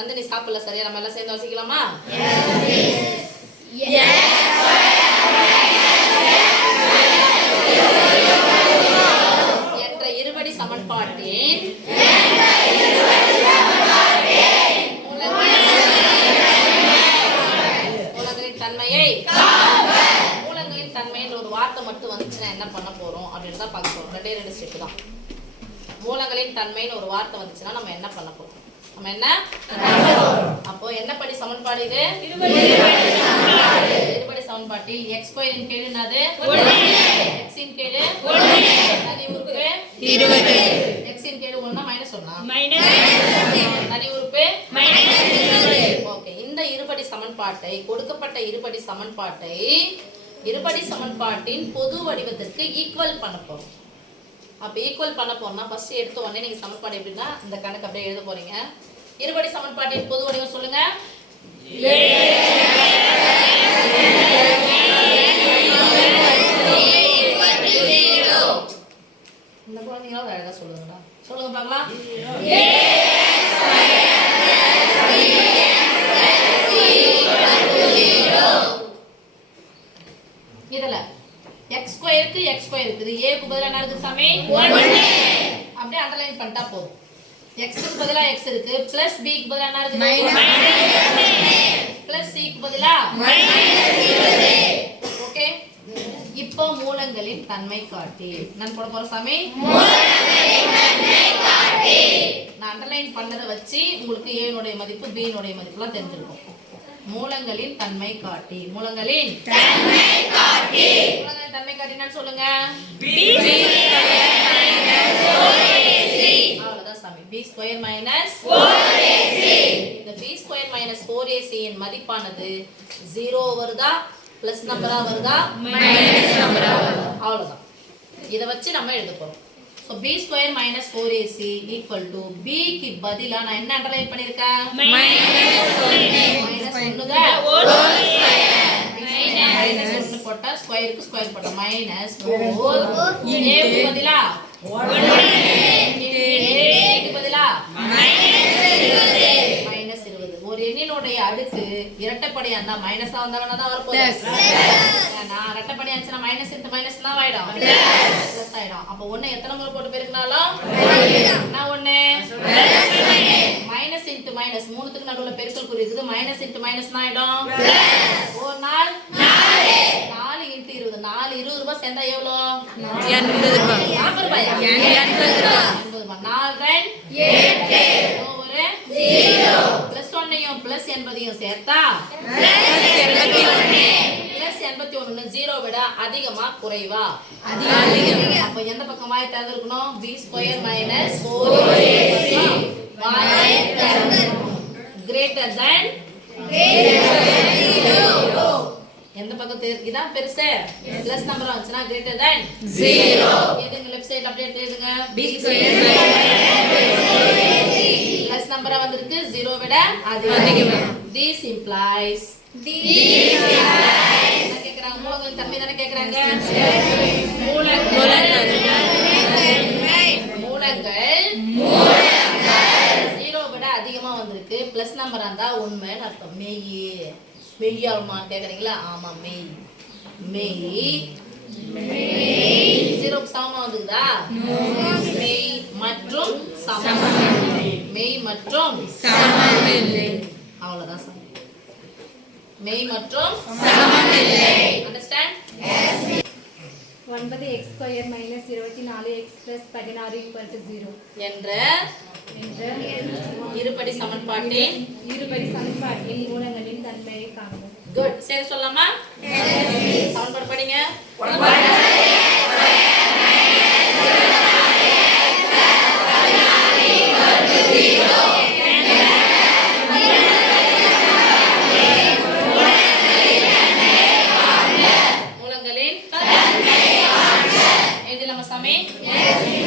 நந்தினி சாப்பிடல சரியா? நம்ம எல்லாம் சேர்ந்து வாசிக்கலாமா? என்ற இருபடி சமன்பாட்டின் மூலங்களின் தன்மையை மூலங்களின் தன்மைன்ற ஒரு வார்த்தை மட்டும் வந்துச்சுன்னா என்ன பண்ண போறோம் அப்படின்னு தான் பார்க்க போறோம். ரெண்டு ஸ்டெப் தான். மூலங்களின் தன்மைன்னு ஒரு வார்த்தை வந்துச்சுன்னா நம்ம என்ன பண்ண போறோம்? நம்ம என்ன அப்போ என்ன படி சமன்பாடு இது? இருபடி சமன்பாட்டில் x ஸ்கொயரின் கீழ் என்னது? 1 x இன் கீழ் 1 தனி உறுப்பு 20 x இன் கீழ் 1 மைனஸ் 1 தனி உறுப்பு -20. ஓகே, இந்த இருபடி சமன்பாட்டை கொடுக்கப்பட்ட இருபடி சமன்பாட்டின் பொது வடிவத்திற்கு ஈக்குவல் பண்ண போறோம். அப்ப ஈக்குவல் பண்ண போறோம்னா ஃபர்ஸ்ட் எடுத்த உடனே நீங்க சமன்பாடு எப்படின்னா இந்த கணக்கு அப்படியே எழுத போறீங்க. இருபடி சமன்பாட்டின் பொது வடிவம் சொல்லுங்க. இந்த குழந்தைங்களா அழகா சொல்லுங்கடா. சொல்லுங்க பார்க்கலாம். இதுல x ஸ்கொயருக்கு x ஸ்கொயர் இருக்குது. a க்கு பதிலா என்ன இருக்கு சாமி? 1. அப்படியே அண்டர்லைன் பண்ணிட்டா போதும். x க்கு பதிலா x இருக்கு பிளஸ் b க்கு பதிலா என்ன இருக்கு? -20 பிளஸ் c க்கு பதிலா -20. ஓகே, இப்போ மூலங்களின் தன்மை காட்டி நான் போட போறேன் சாமி. மூலங்களின் தன்மை காட்டி நான் அண்டர்லைன் பண்ணத வச்சு உங்களுக்கு a னுடைய மதிப்பு b னுடைய மதிப்புலாம் தெரிஞ்சிருக்கும். மூலங்களின் தன்மை காட்டி மூலங்களின் தன்மை காட்டி என்னன்னு சொல்லுங்க. அவ்வளவுதான் சாமி. b square minus 4ac. இந்த b ஸ்கொயர் மைனஸ் 4ac இன் மதிப்பானது 0 வருதா பிளஸ் நம்பரா வருதா மைனஸ் நம்பரா வருதா? அவ்வளவுதான். இத வச்சு நம்ம எழுத போறோம். So b square minus 4ac equal to b க்கு பதிலா நான் என்ன அண்டர்லைன் பண்ணிருக்கேன்? -1 போட்டா ஸ்கொயருக்கு ஸ்கொயர் போட்டா -4 a க்கு பதிலா 1 க்கு பதிலா -20. ஒரு எண்ணினுடைய அடுக்கு இரட்டைப்படையா இருந்தா மைனஸா வந்தாலும் தான் வரப்போகுது. நான் இரட்டைப்படையா இருந்துச்சுன்னா மைனஸ் இன்டு மைனஸ் தான் ஆயிடும், பிளஸ் ஆயிடும். அப்ப 1 எத்தனை முறை போட்டு பெருக்கினாலும் நான் 1 மைனஸ் இன்டு மைனஸ் 3க்கு நடுவுல பெருக்கல் குறி இருக்குது. மைனஸ் இன்டு மைனஸ் தான் ஆயிடும். ஒரு நாள் 4 இன்டு 20 4 20 ரூபாய் சேர்ந்தா எவ்வளோ? 80 ரூபாய். 40 ரூபாயா? 80 ரூபாய். 4 8 ஒரு 0 பிளஸ் 1யும் பிளஸ் 80யும் சேர்த்தா பிளஸ் 81 0 விட அதிகமா குறைவா? அதிகம். அப்ப எந்த பக்கம் வாய் திறந்து இருக்கணும்? b square minus 4ac greater than 0. எந்த பக்கம் இதான் பெருசு பிளஸ் நம்பர் வந்துச்சுனா கிரேட்டர் than 0. எதுங்க லெஃப்ட் சைடு அப்படியே எழுதுங்க. b ஸ்கொயர் பிளஸ் நம்பரா வந்திருக்கு 0 விட அதிகம். this implies என்ன கேக்குறாங்க? மூலங்களின் தன்மை தான கேக்குறாங்க. மூலங்கள் 0 விட அதிகமா வந்திருக்கு. பிளஸ் நம்பரா இருந்தா உண்மைன்னு அர்த்தம். மெய்யாலுமா கேக்குறீங்களா? ஆமா மெய். 0 க்கு சமமா வந்துதா? மெய் மற்றும் சமம். மெய் மற்றும் சமம் இல்லை. அவ்வளவுதான் சமம். மெய் மற்றும் சமம் இல்லை. Understand? Yes. 9x square minus 24x plus 16 = 0 என்ற இருபடி சமன்பாட்டின் மூலங்களின் தன்மையை காண்க. குட். சரி சொல்லலாமா? சமன்பாடு படிங்க.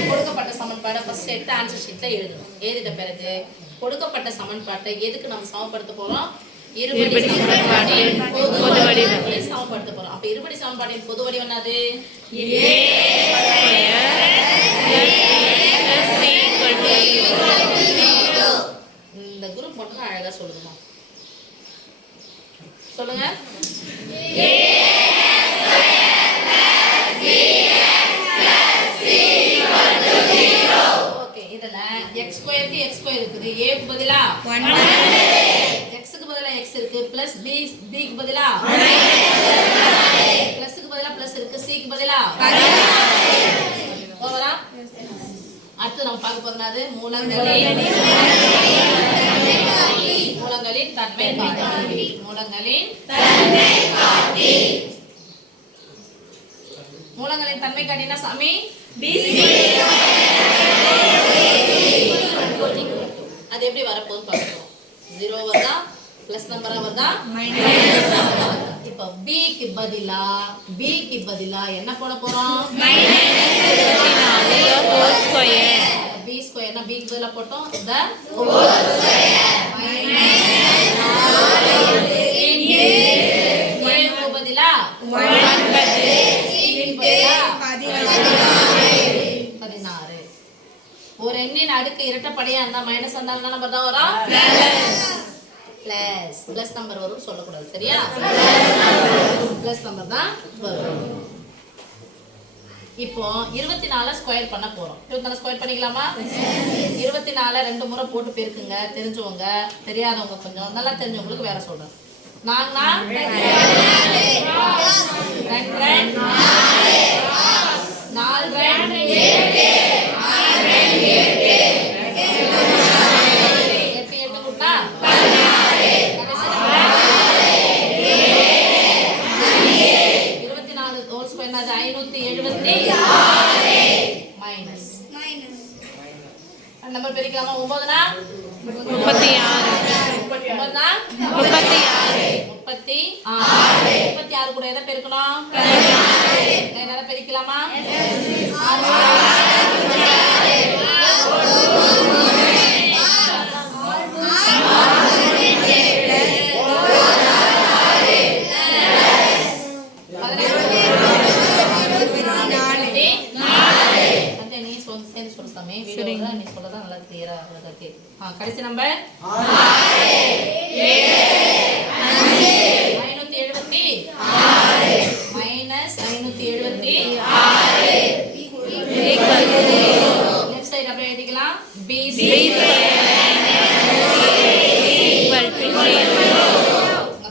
கொடுக்கப்பட்ட சமன்பாடை ஃபர்ஸ்ட் எடுத்து ஆன்சர் ஷீட்ல எழுதணும். எழுதிட்ட பிறகு கொடுக்கப்பட்ட சமன்பாட்டை எதுக்கு நம்ம சமப்படுத்த போறோம்? இருபடி சமன்பாட்டின் பொது வடிவத்தை சமப்படுத்த போறோம். அப்ப இருபடி சமன்பாட்டின் பொது வடிவம் என்னது? இந்த குரூப் மட்டும் ஏதாவது சொல்லுங்கம்மா. சொல்லுங்க. ஓகே, இதுல x ஸ்கொயருக்கு x ஸ்கொயர் இருக்குது. a க்கு பதிலா 1 x க்கு பதிலா x இருக்கு. பிளஸ் b க்கு பதிலா பிளஸ் க்கு பதிலா பிளஸ் இருக்கு. c க்கு பதிலா ஓவரா. அடுத்து நம்ம பார்க்க போறது மூலங்களின் தன்மை காட்டி. மூலங்களின் தன்மை காட்டினா சாமி அது எப்படி வரப்போகுது பார்க்கணும். 0 வருதா, பிளஸ் நம்பரா வருதா, இப்ப b க்கு பதிலா என்ன போட போறோம்? b ஸ்கொயர்னா b க்கு பதிலா போட்டோம். the whole square பதிலா 16. ஒரு எண்ணின் அடுக்கு இரட்டைப்படையா இருந்தா மைனஸ் வந்தா என்ன நம்பர் தான் வரும்? பிளஸ் நம்பர் வரும் சொல்லக்கூடாது, சரியா? பிளஸ் நம்பர் தான் வரும். இப்போ 24 ஸ்கொயர் பண்ண போறோம். 24 ஸ்கொயர் பண்ணிக்கலாமா? 24 2 முறை போட்டு பெருக்குங்க. தெரிஞ்சவங்க, தெரியாதவங்க, கொஞ்சம் நல்லா தெரிஞ்சவங்களுக்கு வேற சொல்றேன். 4 மைனஸ் நம்பர் பெருக்கலாமா? 9 36 கூட எதை பெருக்கணும்? என்னால பெருக்கலாமா? நீ சொல்றதா நல்லா கிளியரா இருக்கு. கடைசி நம்பர் 576 மைனஸ் 576 லெஃப்ட் சைடு அப்படியே எழுதிக்கலாம். b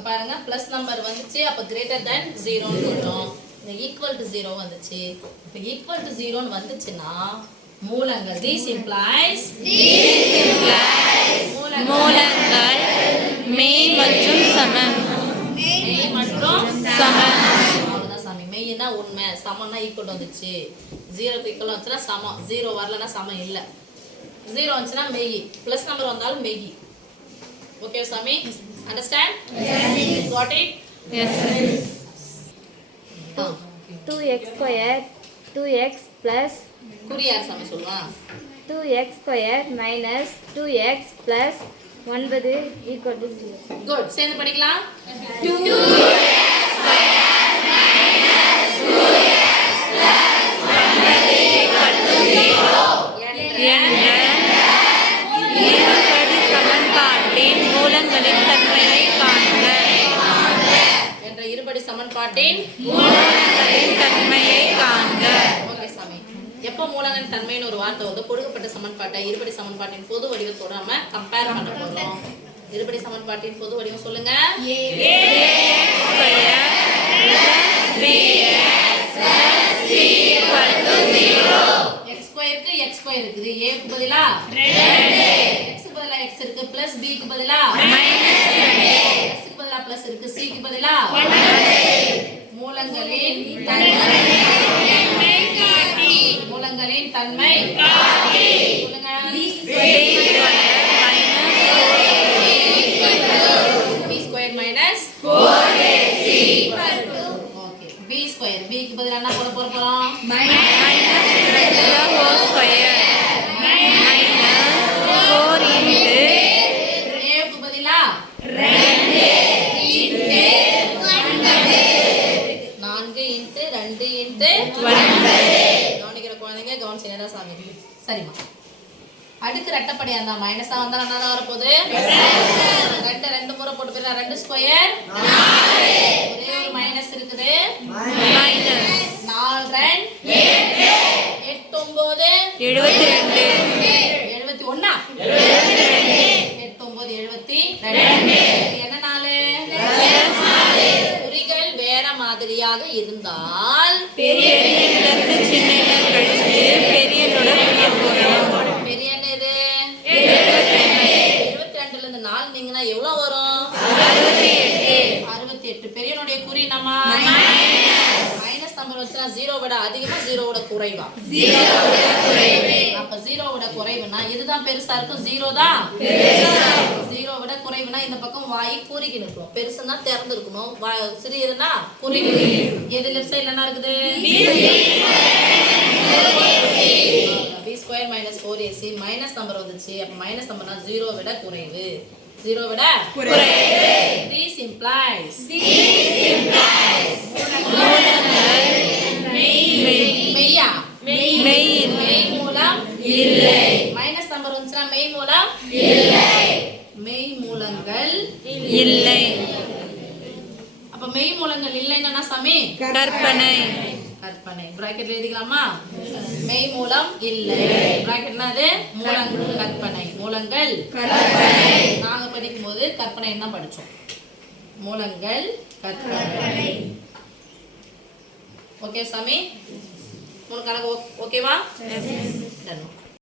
பாருங்க, பிளஸ் நம்பர் வந்துச்சு. அப்ப கிரேட்டர் தென் 0 ன்னு போட்டோம். இந்த ஈக்குவல் டு 0 வந்துச்சு. இப்ப ஈக்குவல் டு 0 ன்னு வந்துச்சுன்னா மூலங்கள் this implies மூலங்கள் மெய் மற்றும் சமம். அவ்வளவுதான் சாமி. மெய்னா உண்மை, சமம்னா ஈக்குவல் வந்துச்சு. 0 க்கு ஈக்குவல் வந்துச்சுன்னா சமம், 0 வரலன்னா சமம் இல்ல. 0 வந்துச்சுன்னா மெய், பிளஸ் நம்பர் வந்தாலும் மெய். ஓகே சாமி, understand? Got it? Yes. 2x square 2x plus குறி யார் சாமி சொல்லுவா? 2x square minus 2x plus 9 equal to 0. Good, சேர்ந்து படிக்கலாம். 2x square minus 2x plus 9 equal to 0 என்ற இருபடி சமன்பாட்டின் மூலங்களின் தன்மையை காண்க. என்ற இருபடி சமன்பாட்டின் மூலங்களின் தன்மையை காண்க. ஓகே சாமி. எப்போ மூலங்களின் தன்மைன்னு ஒரு வார்த்தை வந்து கொடுக்கப்பட்ட சமன்பாட்டை இருபடி சமன்பாட்டின் பொது வடிவத்தோட நம்ம கம்பேர் பண்ண போறோம். இருபடி சமன்பாட்டின் பொது வடிவம் சொல்லுங்க. x ஸ்கொயருக்கு x ஸ்கொயர் இருக்குது. a க்கு பதிலா 2, x க்கு பதிலா x இருக்கு. பிளஸ் b க்கு பதிலா -2, x க்கு பதிலா பிளஸ் இருக்கு. c க்கு பதிலா 1. மூலங்களின் தன்மை காட்டி சொல்லுங்க. b square minus 4ac. Okay, b square, b க்கு பதிலா என்ன போட போறோம்? கவனிக்கிற குழந்தைங்க கவனிச்சா சாமி. சரிம்மா, அடுக்கு ரெட்டப்படையா இருந்தா மைனஸா வந்தா என்ன வரப்போகுது? ரெண்டு முறை போட்டு போயிடலாம். 2 ஸ்கொயர் ஒரே ஒரு மைனஸ் இருக்குது. மைனஸ் 4 2 8 9 72 71 8 9 72 என்ன நாளு? குறிகள் வேற மாதிரியாக இருந்தால் பெரிய எண்ணிலிருந்து சின்ன எண்ணை கழிச்சு பெரிய எண்ணோட பெரிய போடணும். பெரிய என்ன இது? 72ல இருந்து 4 நீங்கன்னா எவ்வளவு வரும்? 68. பெரியனுடைய குறி நம்ம மைனஸ் நம்பர் வச்சுனா 0 விட அதிகமா 0 விட குறைவா? அப்ப 0 விட குறைவுனா இதுதான் பெருசா இருக்கும். 0 தான் 0 விட குறைவுனா இந்த பக்கம் வாய் குறுகி நிற்கும். பெருசுனா திறந்து இருக்கணும். சிறியதுனா குறுகி. எது லெஃப்ட் சைடுல என்ன இருக்குது? b square minus 4ac minus number வந்துச்சு. அப்ப மைனஸ் நம்பர்னா 0 விட குறைவு. 0 விட குறைவு. This implies மெய்யா? மெய் மூலம் இல்லை. மைனஸ் நம்பர் வந்துச்சுன்னா மெய் மூலம் இல்லை. மெய் மூலங்கள் இல்லை. அப்ப மெய் மூலங்கள் இல்லைன்னா சாமி கற்பனை. கற்பனை. பிராக்கெட்ல எழுதிக்கலாமா? மெய் மூலம் இல்லை. பிராக்கெட்னா அது மூலங்கள் கற்பனை. மூலங்கள் கற்பனை. நாங்க படிக்கும்போது கற்பனை தான் படிச்சோம். மூலங்கள் கற்பனை. ஓகே சாமி, உங்களுக்கு கணக்கு ஓகேவா?